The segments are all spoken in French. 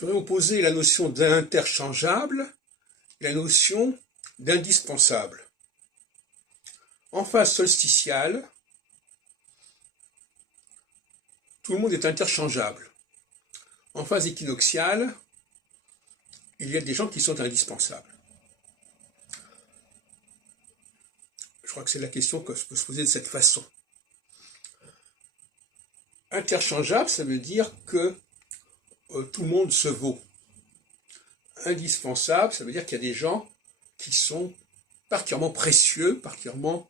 je voudrais opposer la notion d'interchangeable et la notion d'indispensable. En phase solsticiale, tout le monde est interchangeable. En phase équinoxiale, il y a des gens qui sont indispensables. Je crois que c'est la question que je peux se poser de cette façon. Interchangeable, ça veut dire que tout le monde se vaut. Indispensable, ça veut dire qu'il y a des gens qui sont particulièrement précieux, particulièrement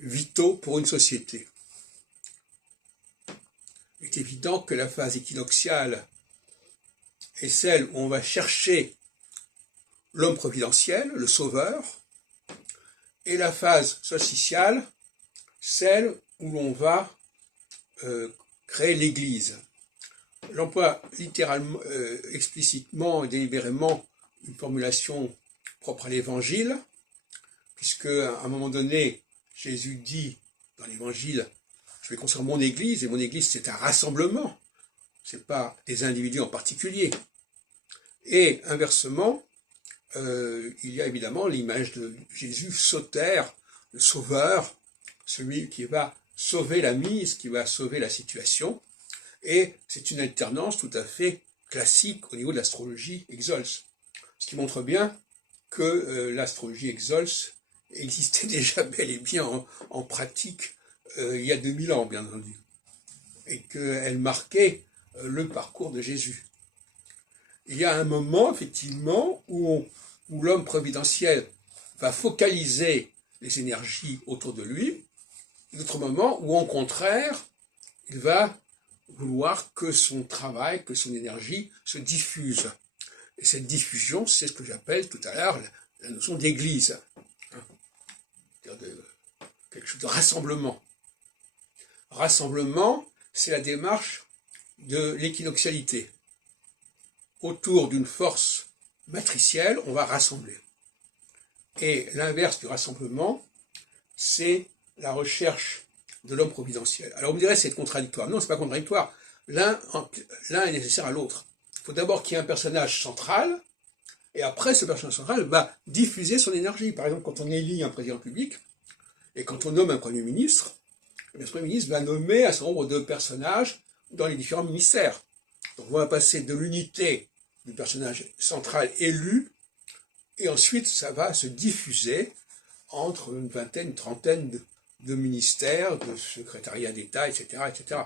vitaux pour une société. Il est évident que la phase équinoxiale est celle où on va chercher l'homme providentiel, le sauveur, et la phase solsticiale, celle où l'on va créer l'Église. J'emploie littéralement, explicitement et délibérément une formulation propre à l'Évangile, puisque à un moment donné, Jésus dit dans l'Évangile, je vais construire mon Église, et mon Église c'est un rassemblement, c'est pas des individus en particulier. Et inversement, il y a évidemment l'image de Jésus sautère, le sauveur, celui qui va sauver la mise, qui va sauver la situation, et c'est une alternance tout à fait classique au niveau de l'astrologie exolse. Ce qui montre bien que l'astrologie exolse existait déjà bel et bien en pratique il y a 2000 ans, bien entendu, et qu'elle marquait le parcours de Jésus. Il y a un moment, effectivement, où l'homme providentiel va focaliser les énergies autour de lui, et d'autres moments où, au contraire, il va vouloir que son travail, que son énergie se diffuse. Et cette diffusion, c'est ce que j'appelle tout à l'heure la notion d'église. C'est-à-dire quelque chose de rassemblement. Rassemblement, c'est la démarche de l'équinoxialité. Autour d'une force matricielle, on va rassembler. Et l'inverse du rassemblement, c'est la recherche de l'homme providentiel. Alors vous me direz, c'est contradictoire. Non, c'est pas contradictoire. L'un est nécessaire à l'autre. Il faut d'abord qu'il y ait un personnage central, et après, ce personnage central va diffuser son énergie. Par exemple, quand on élit un président public, et quand on nomme un premier ministre, le premier ministre va nommer un certain nombre de personnages dans les différents ministères. Donc on va passer de l'unité du personnage central élu, et ensuite ça va se diffuser entre une vingtaine, une trentaine de ministères, de secrétariats d'État, etc., etc.